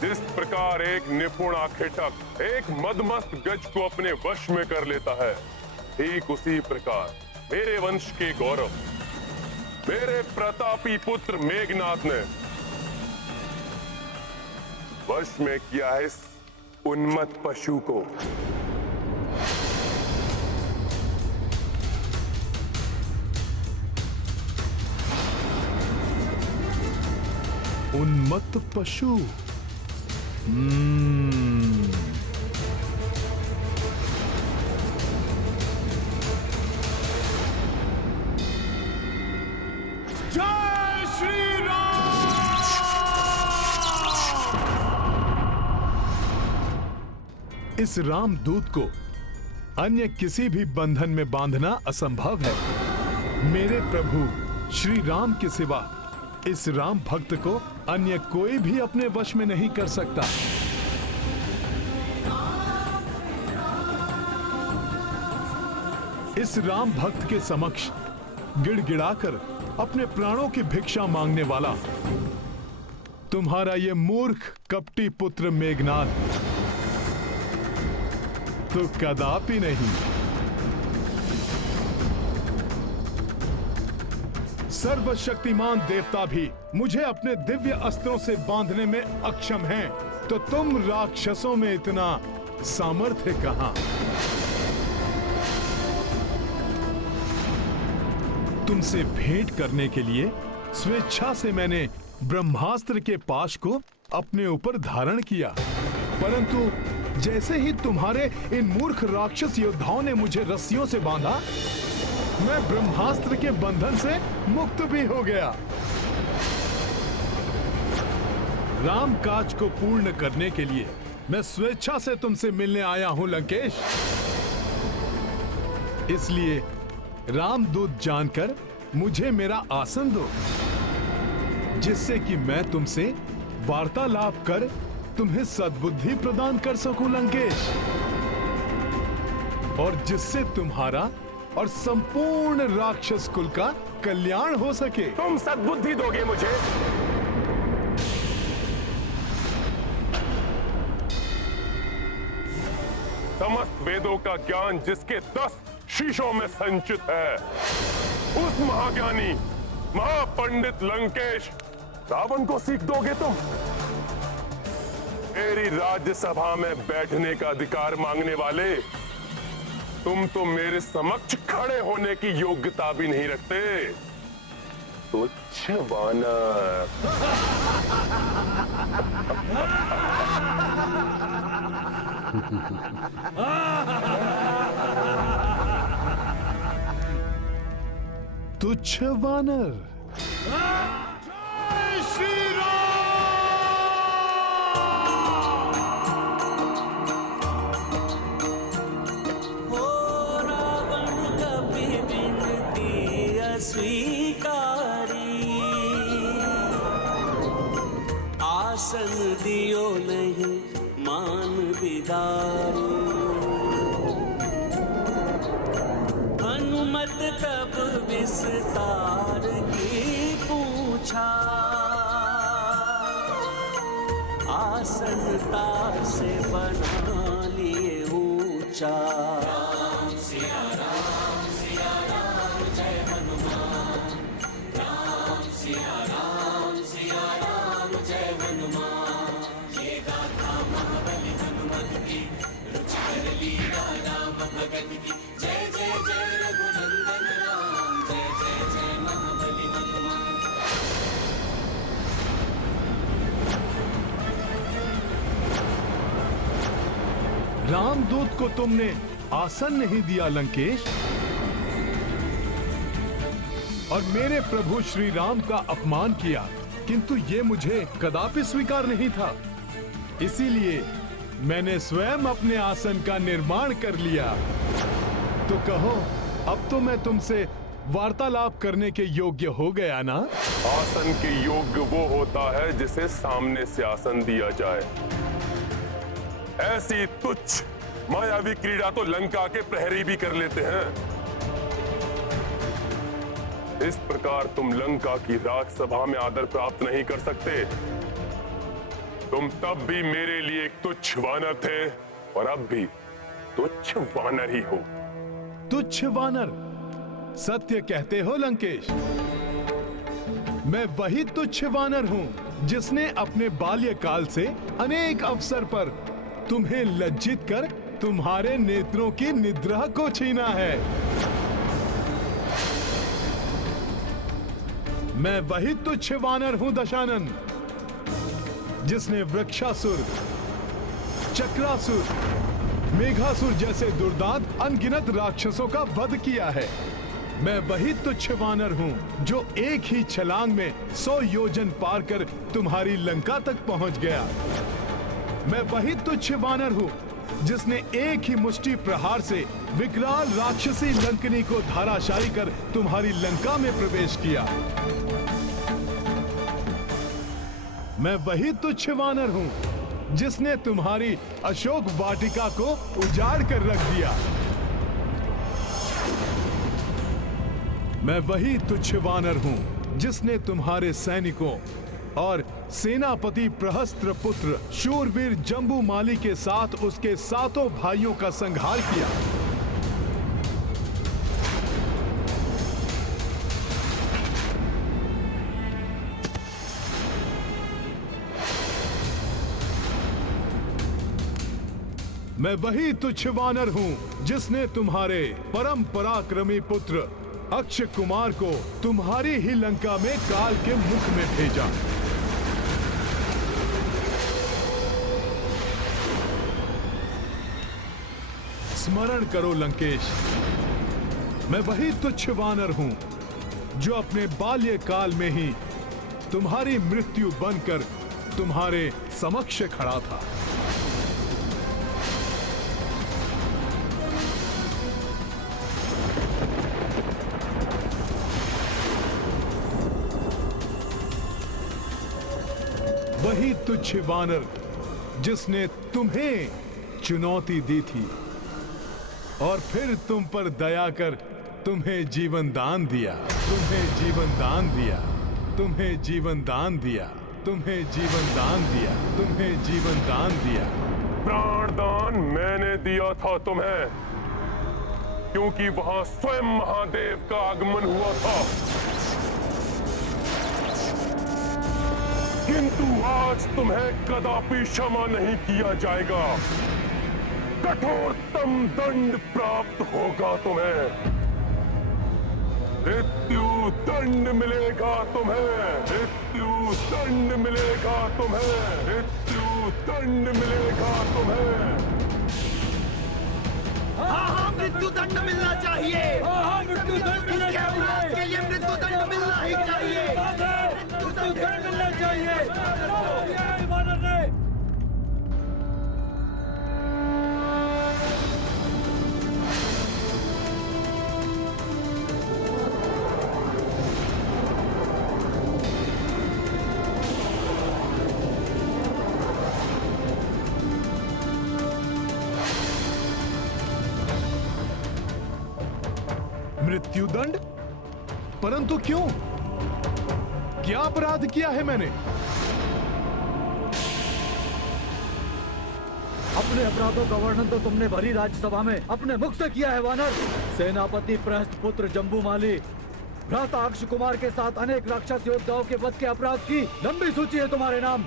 जिस प्रकार एक निपुण आखेटक एक मदमस्त गज को अपने वश में कर लेता है, ठीक उसी प्रकार मेरे वंश के गौरव, मेरे प्रतापी पुत्र मेघनाद ने वश में किया है इस उन्मत्त पशु को। उन्मत्त पशु। जय श्री राम। इस रामदूत को अन्य किसी भी बंधन में बांधना असंभव है। मेरे प्रभु श्री राम के सिवा इस राम भक्त को अन्य कोई भी अपने वश में नहीं कर सकता। इस राम भक्त के समक्ष गिड़गिड़ाकर अपने प्राणों की भिक्षा मांगने वाला तुम्हारा ये मूर्ख कपटी पुत्र मेघनाद तो कदापि नहीं। सर्वशक्तिमान देवता भी मुझे अपने दिव्य अस्त्रों से बांधने में अक्षम हैं, तो तुम राक्षसों में इतना सामर्थ्य कहां? तुमसे भेंट करने के लिए स्वेच्छा से मैंने ब्रह्मास्त्र के पाश को अपने ऊपर धारण किया, परंतु जैसे ही तुम्हारे इन मूर्ख राक्षस योद्धाओं ने मुझे रस्सियों से बांधा, मैं ब्रह्मास्त्र के बंधन से मुक्त भी हो गया। राम काज को पूर्ण करने के लिए मैं स्वेच्छा से तुमसे मिलने आया हूं लंकेश। इसलिए रामदूत जानकर मुझे मेरा आसन दो, जिससे कि मैं तुमसे वार्तालाप कर तुम्हें सद्बुद्धि प्रदान कर सकूं लंकेश, और जिससे तुम्हारा और संपूर्ण राक्षस कुल का कल्याण हो सके। तुम सद्बुद्धि दोगे मुझे? समस्त वेदों का ज्ञान जिसके 10 शीशों में संचित है, उस महाज्ञानी महापंडित लंकेश रावण को सीख दोगे तुम? मेरी राज्यसभा में बैठने का अधिकार मांगने वाले तुम तो मेरे समक्ष खड़े होने की योग्यता भी नहीं रखते। तुच्छ वानर। तुच्छ वानर। जय श्री राम। स्वीकारी आसन दियो नहीं मान बिदारी। हनुमत तब विस्तार की पूछा, आसन तार से बना लिए ऊंचा। रामदूत को तुमने आसन नहीं दिया लंकेश, और मेरे प्रभु श्री राम का अपमान किया, किंतु ये मुझे कदापि स्वीकार नहीं था। इसीलिए मैंने स्वयं अपने आसन का निर्माण कर लिया। तो कहो, अब तो मैं तुमसे वार्तालाप करने के योग्य हो गया ना? आसन के योग्य वो होता है जिसे सामने से आसन दिया जाए। ऐसी तुच्छ मायावी क्रीड़ा तो लंका के प्रहरी भी कर लेते हैं। इस प्रकार तुम लंका की राजसभा में आदर प्राप्त नहीं कर सकते। तुम तब भी मेरे लिए एक तुच्छ वानर थे और अब भी तुच्छ वानर ही हो। तुच्छ वानर? सत्य कहते हो लंकेश। मैं वही तुच्छ वानर हूं जिसने अपने बाल्यकाल से अनेक अवसर पर तुम्हें लज्जित कर तुम्हारे नेत्रों की निद्रा को छीना है। मैं वही तुच्छ वानर हूं दशानन, जिसने वृक्षासुर, चक्रासुर, मेघासुर जैसे दुर्दांत अनगिनत राक्षसों का वध किया है। मैं वही तुच्छ वानर हूं जो एक ही छलांग में 100 योजन पार कर तुम्हारी लंका तक पहुंच गया। मैं वही तुच्छ वानर हूं जिसने एक ही मुष्टि प्रहार से विकराल राक्षसी लंकनी को धाराशायी कर तुम्हारी लंका में प्रवेश किया। मैं वही तुच्छ वानर हूं जिसने तुम्हारी अशोक वाटिका को उजाड़ कर रख दिया। मैं वही तुच्छ वानर हूं जिसने तुम्हारे सैनिकों और सेनापति प्रहस्त्र पुत्र शूरवीर जम्बूमाली के साथ उसके 7 भाइयों का संहार किया। मैं वही तुच्छ वानर हूं जिसने तुम्हारे परम पराक्रमी पुत्र अक्षय कुमार को तुम्हारी ही लंका में काल के मुख में भेजा। स्मरण करो लंकेश, मैं वही तुच्छ वानर हूं जो अपने बाल्यकाल में ही तुम्हारी मृत्यु बनकर तुम्हारे समक्ष खड़ा था। वही तुच्छ वानर जिसने तुम्हें चुनौती दी थी और फिर तुम पर दया कर तुम्हें जीवन दान दिया, तुम्हें जीवन दान दिया, तुम्हें जीवन दान दिया, तुम्हें जीवन दान दिया, तुम्हें जीवन दान दिया। प्राण दान मैंने दिया था तुम्हें, क्योंकि वहां स्वयं महादेव का आगमन हुआ था। किंतु आज तुम्हें कदापि क्षमा नहीं किया जाएगा। कठोरतम दंड प्राप्त होगा तुम्हें। मृत्यु दंड मिलेगा तुम्हें, मृत्यु दंड मिलेगा तुम्हें, मृत्यु दंड मिलेगा तुम्हें। हाँ, मृत्यु दंड मिलना चाहिए। मृत्यु दंड इसके अपराध के लिए मृत्यु दंड मिलना ही चाहिए। मृत्यु दंड मिलना चाहिए। मृत्युदंड? परंतु क्यों? क्या अपराध किया है मैंने? अपने अपराधों का वर्णन तो तुमने भरी राज्यसभा में अपने मुख से किया है वानर। सेनापति प्रहस्त पुत्र जम्बूमाली, भ्राता अक्षय कुमार के साथ अनेक राक्षस योद्धाओं के वध के अपराध की लंबी सूची है तुम्हारे नाम।